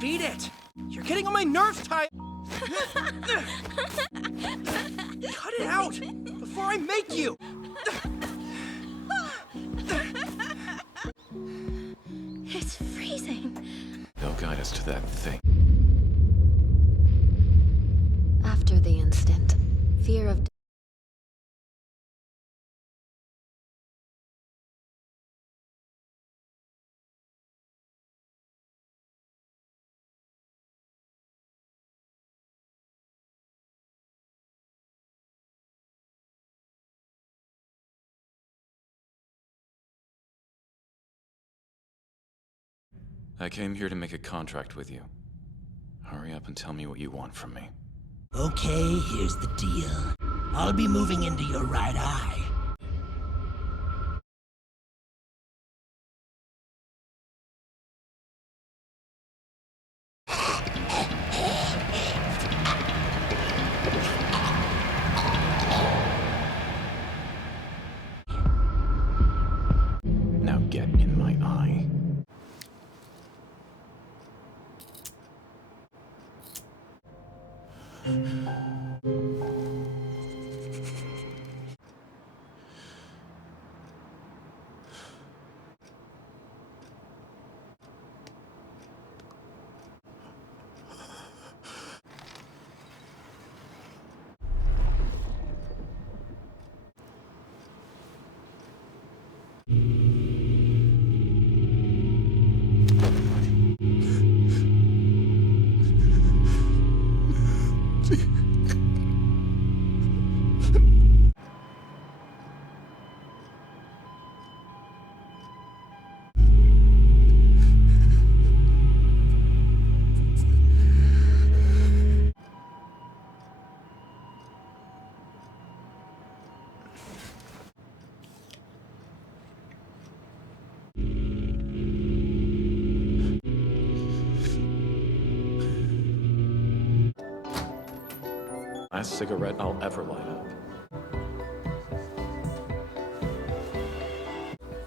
Beat it! You're getting on my nerves, Ty. Cut it out before I make you. It's freezing. They'll guide us to that thing. After the instant, fear of I came here to make a contract with you. Hurry up and tell me what you want from me. Okay, here's the deal. I'll be moving into your right eye. Now get in my eye. Last cigarette I'll ever light up.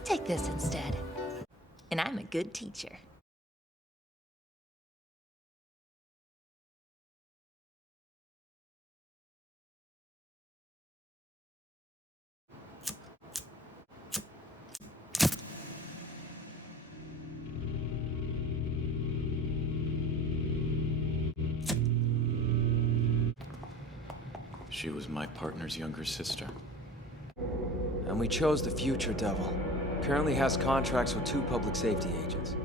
Take this instead. And I'm a good teacher. She was my partner's younger sister. And we chose the future devil. Currently has contracts with 2 public safety agents.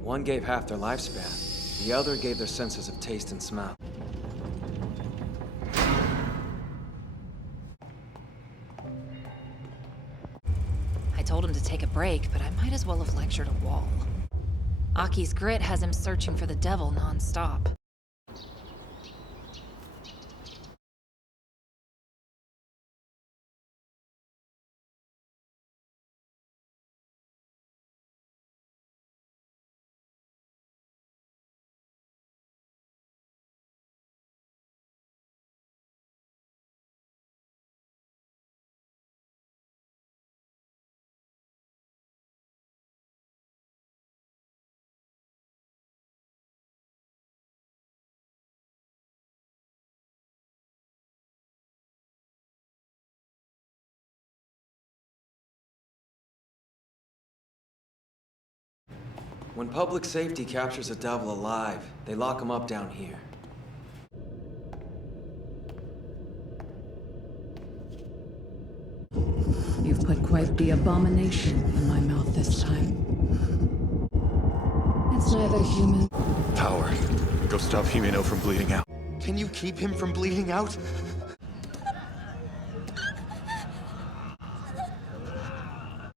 One gave half their lifespan. The other gave their senses of taste and smell. I told him to take a break, but I might as well have lectured a wall. Aki's grit has him searching for the devil non-stop. When public safety captures a devil alive, they lock him up down here. You've put quite the abomination in my mouth this time. It's neither human. Power. Go stop Himeno from bleeding out. Can you keep him from bleeding out?